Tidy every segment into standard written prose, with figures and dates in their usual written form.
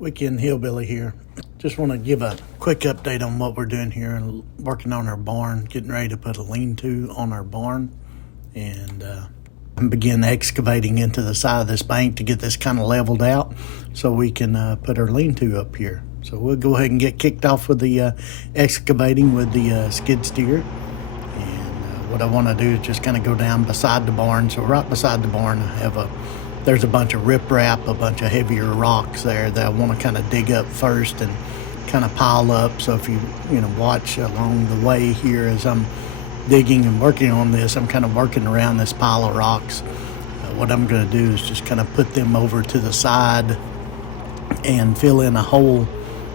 Weekend Hillbilly here. Just want to give a quick update on what we're doing here and working on our barn, getting ready to put a lean-to on our barn and begin excavating into the side of this bank to get this kind of leveled out so we can put our lean-to up here. So we'll go ahead and get kicked off with the excavating with the skid steer. And what I want to do is just kind of go down beside the barn. So right beside the barn, I have there's a bunch of riprap, a bunch of heavier rocks there that I want to kind of dig up first and kind of pile up. So if you watch along the way here as I'm digging and working on this, I'm kind of working around this pile of rocks. What I'm going to do is just kind of put them over to the side and fill in a hole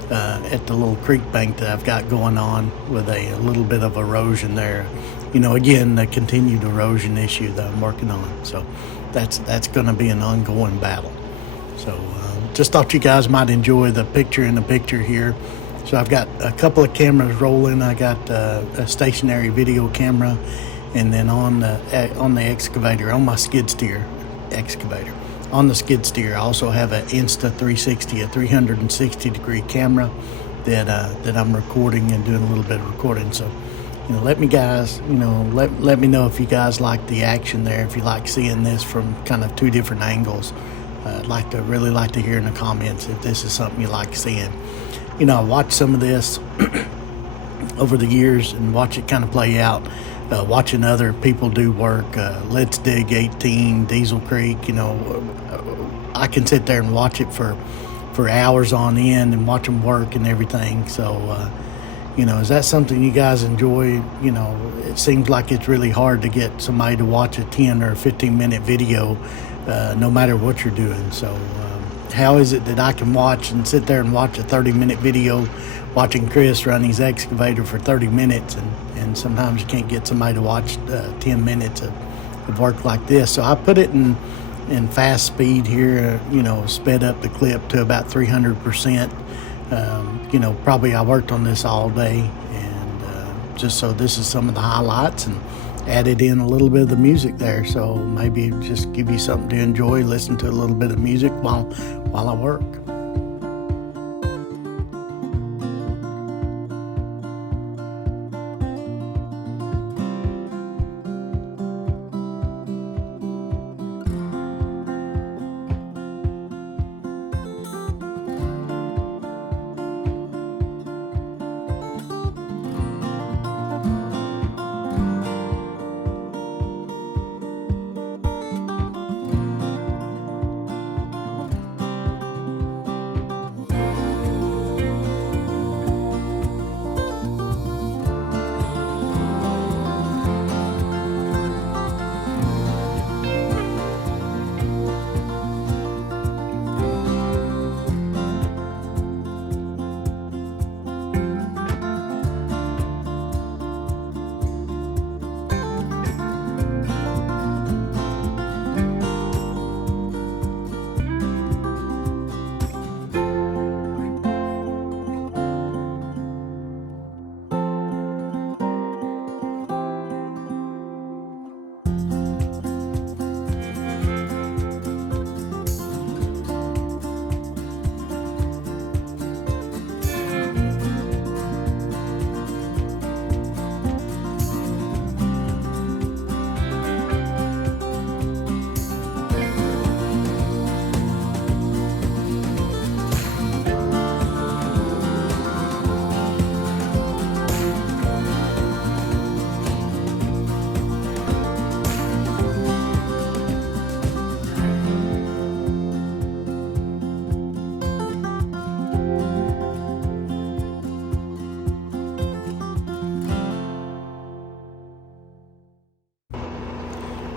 at the little creek bank that I've got going on with a little bit of erosion there. Again, the continued erosion issue that I'm working on. So that's going to be an ongoing battle. So just thought you guys might enjoy the picture in the picture here. So I've got a couple of cameras rolling. I got a stationary video camera, and then on the excavator, on my skid steer excavator, on the skid steer, I also have an Insta360, a 360 degree camera that I'm recording and doing a little bit of recording. So let me know if you guys like the action there, if you like seeing this from kind of two different angles. I'd really like to hear in the comments if this is something you like seeing. I watched some of this over the years and watch it kind of play out, watching other people do work. Let's Dig 18, Diesel Creek, I can sit there and watch it for hours on end and watch them work and everything. So, is that something you guys enjoy? It seems like it's really hard to get somebody to watch a 10 or 15 minute video, no matter what you're doing. So how is it that I can watch and sit there and watch a 30-minute video watching Chris run his excavator for 30 minutes and sometimes you can't get somebody to watch 10 minutes of work like this. So I put it in fast speed here, sped up the clip to about 300%. Probably I worked on this all day, and just so this is some of the highlights, and added in a little bit of the music there. So maybe just give you something to enjoy, listen to a little bit of music while I work.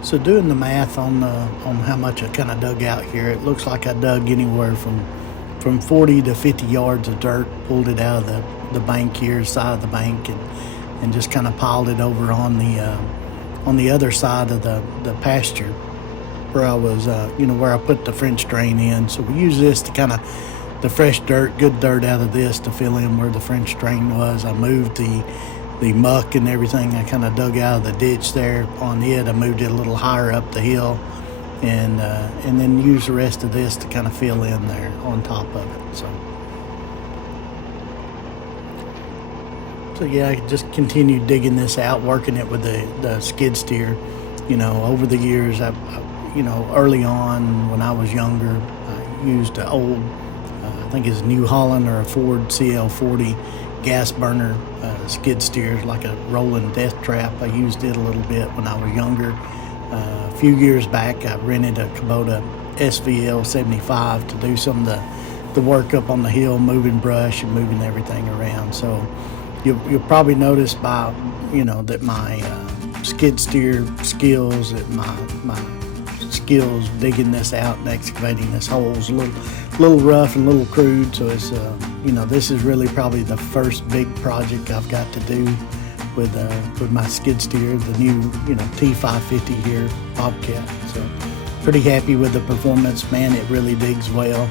So doing the math on how much I kind of dug out here, it looks like I dug anywhere from 40 to 50 yards of dirt, pulled it out of the bank here, side of the bank, and just kind of piled it over on the other side of the pasture where I was, where I put the French drain in. So we use this to kind of, the fresh dirt, good dirt out of this to fill in where the French drain was. I moved the muck and everything I kind of dug out of the ditch there on it. I moved it a little higher up the hill and then use the rest of this to kind of fill in there on top of it. So yeah, I just continued digging this out, working it with the skid steer. Over the years, early on when I was younger, I used an old, I think it's a New Holland or a Ford CL40 gas burner skid steers, like a rolling death trap. I used it a little bit when I was younger. A few years back, I rented a Kubota SVL 75 to do some of the work up on the hill, moving brush and moving everything around. So you'll probably notice by that my skid steer skills, that my skills digging this out and excavating this hole is a little rough and a little crude. So it's this is really probably the first big project I've got to do with my skid steer, the new T550 here Bobcat. So pretty happy with the performance, man. It really digs well.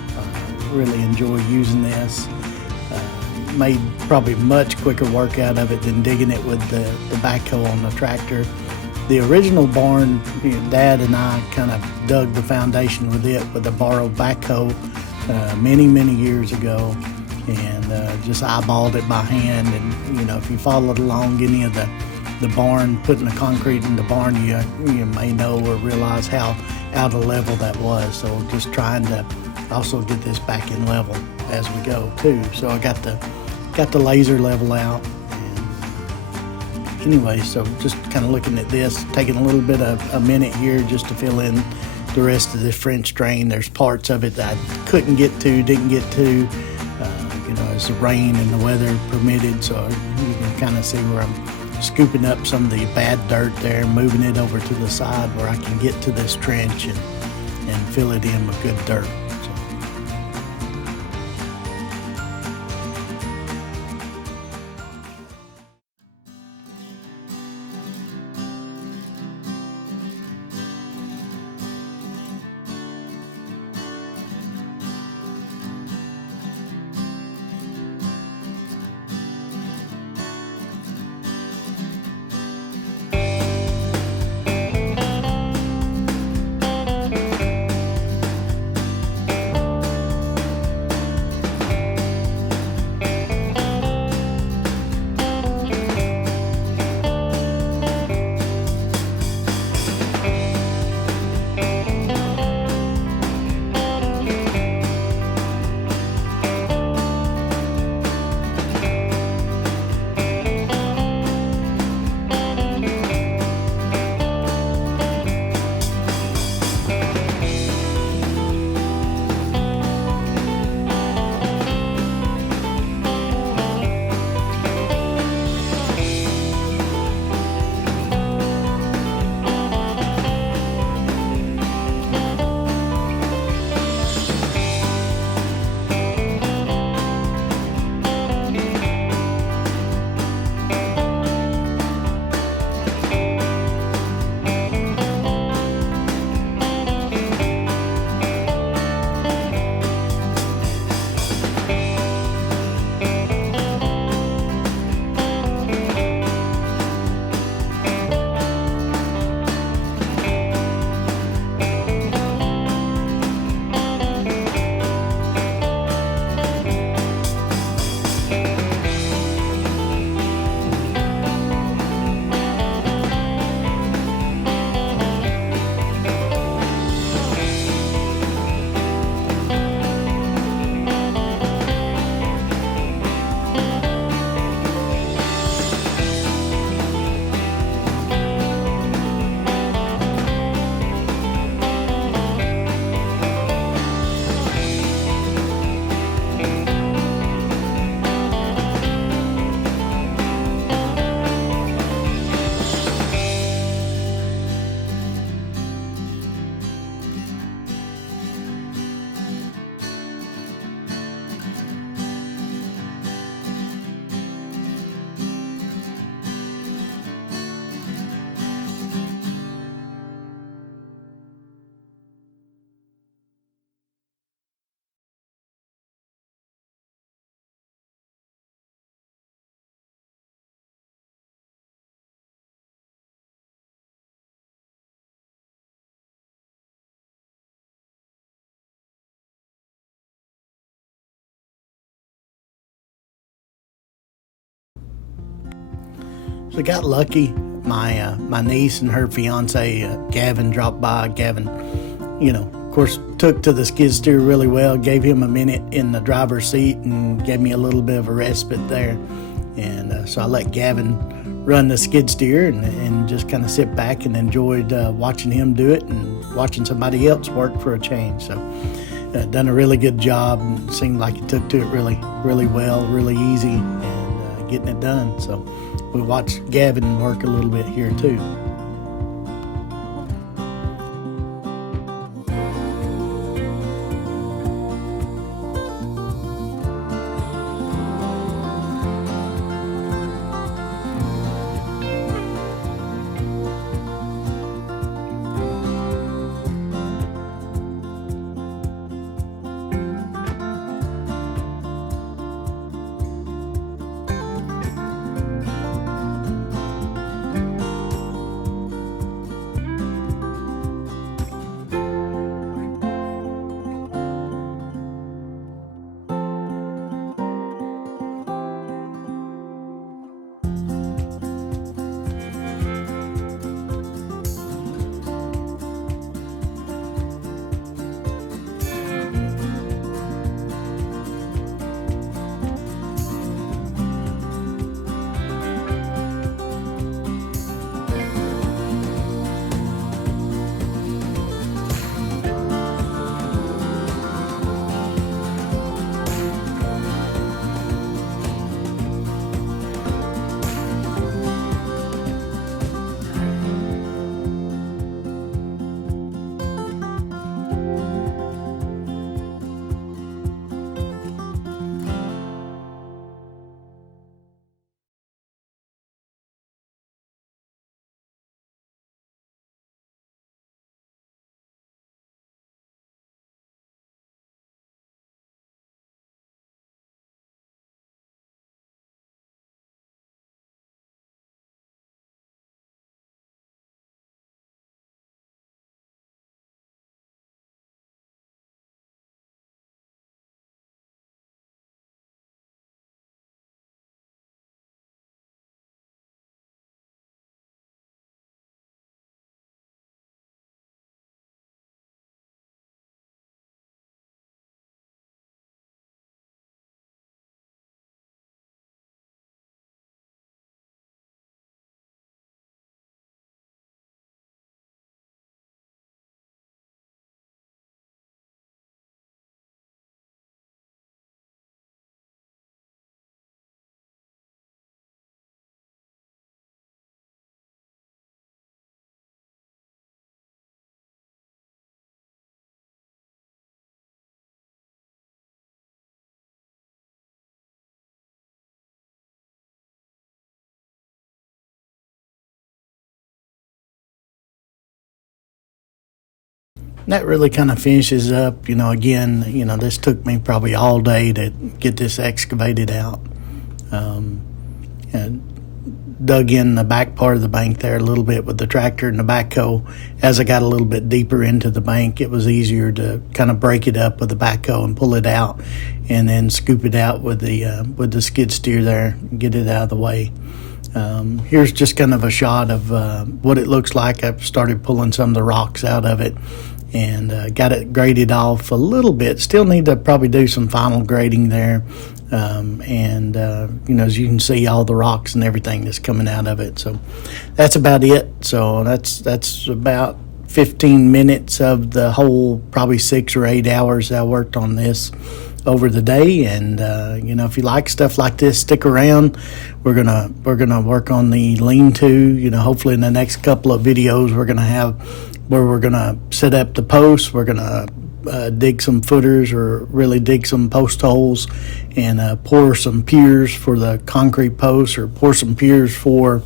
Really enjoy using this. Made probably much quicker work out of it than digging it with the backhoe on the tractor. The original barn, Dad and I kind of dug the foundation with it with a borrowed backhoe many years ago, and just eyeballed it by hand. And if you followed along any of the barn, putting the concrete in the barn, you may know or realize how out of level that was. So just trying to also get this back in level as we go too. So I got the laser level out. And anyway, so just kind of looking at this, taking a little bit of a minute here just to fill in the rest of the French drain. There's parts of it that I didn't get to, as the rain and the weather permitted. So you can kind of see where I'm scooping up some of the bad dirt there and moving it over to the side where I can get to this trench and fill it in with good dirt. So got lucky. My niece and her fiance Gavin dropped by. Gavin, of course, took to the skid steer really well. Gave him a minute in the driver's seat and gave me a little bit of a respite there. And so I let Gavin run the skid steer and just kind of sit back and enjoyed watching him do it and watching somebody else work for a change. So done a really good job. And seemed like he took to it really, really well, really easy, and getting it done. So we watched Gavin work a little bit here too. That really kind of finishes up, again, this took me probably all day to get this excavated out. And dug in the back part of the bank there a little bit with the tractor and the backhoe. As I got a little bit deeper into the bank, it was easier to kind of break it up with the backhoe and pull it out, and then scoop it out with the skid steer there and get it out of the way. Here's just kind of a shot of what it looks like. I've started pulling some of the rocks out of it and got it graded off a little bit. Still need to probably do some final grading there. As you can see, all the rocks and everything that's coming out of it. So that's about it. So that's about 15 minutes of the whole probably 6 or 8 hours I worked on this over the day. And if you like stuff like this, stick around. We're gonna work on the lean-to. Hopefully in the next couple of videos we're gonna have where we're gonna set up the posts. We're gonna dig some footers, or really dig some post holes, and pour some piers for the concrete posts, or pour some piers for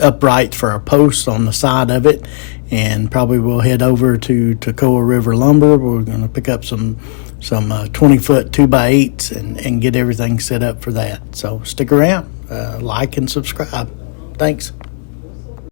uprights for our posts on the side of it. And probably we'll head over to Toccoa River Lumber. We're going to pick up some 20-foot 2x8s and get everything set up for that. So stick around, like and subscribe. Thanks.